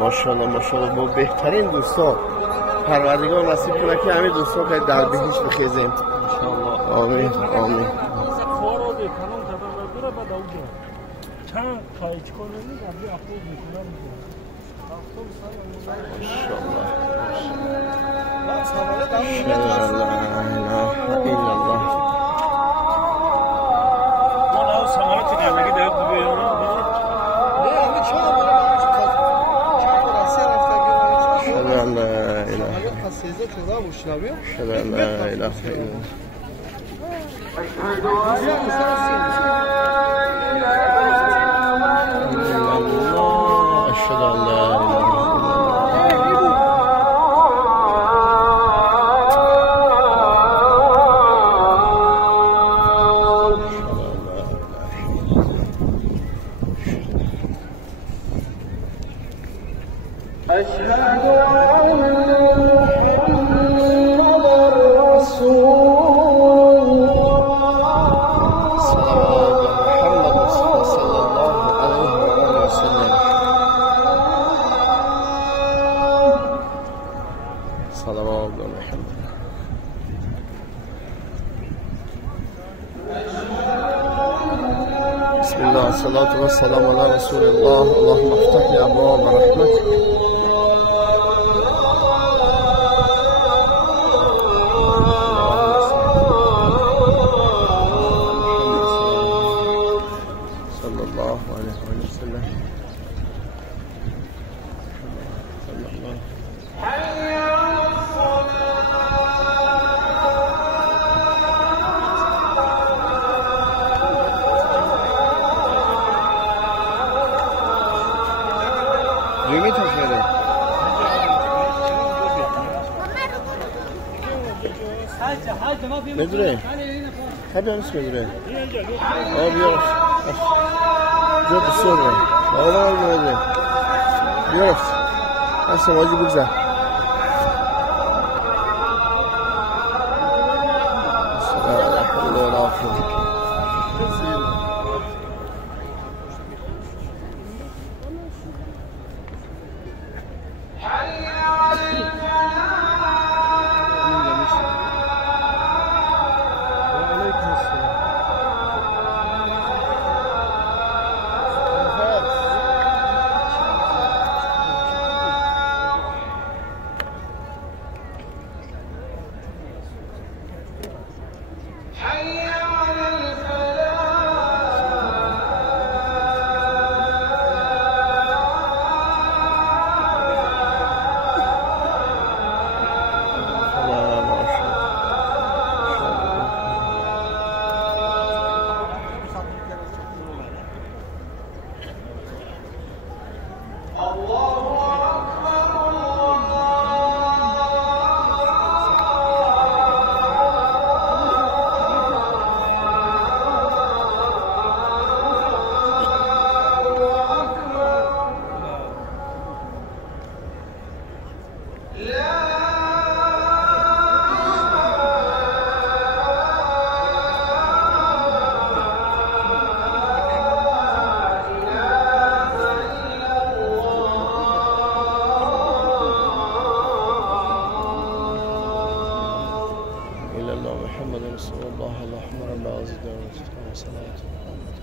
ماشاءالله ماشاءالله با بهترین دوستا پروردگار نصیب کنه که همین دوستا که در بهشت بخیزیم انشاءالله. آمین آمین. أشهد أن لا إله إلا الله. أشهد أن لا بسم الله والصلاة والسلام على رسول الله. اللهم افتح لي أبواب رحمتك. صلى الله عليه وسلم. مدره هذا مش مدره بيعرف جاب الصورة والله مدره بيعرف هسه واجب بجزا لا حول ولا قوة. محمد رسول الله اللهم رب العزة والصلاة محمد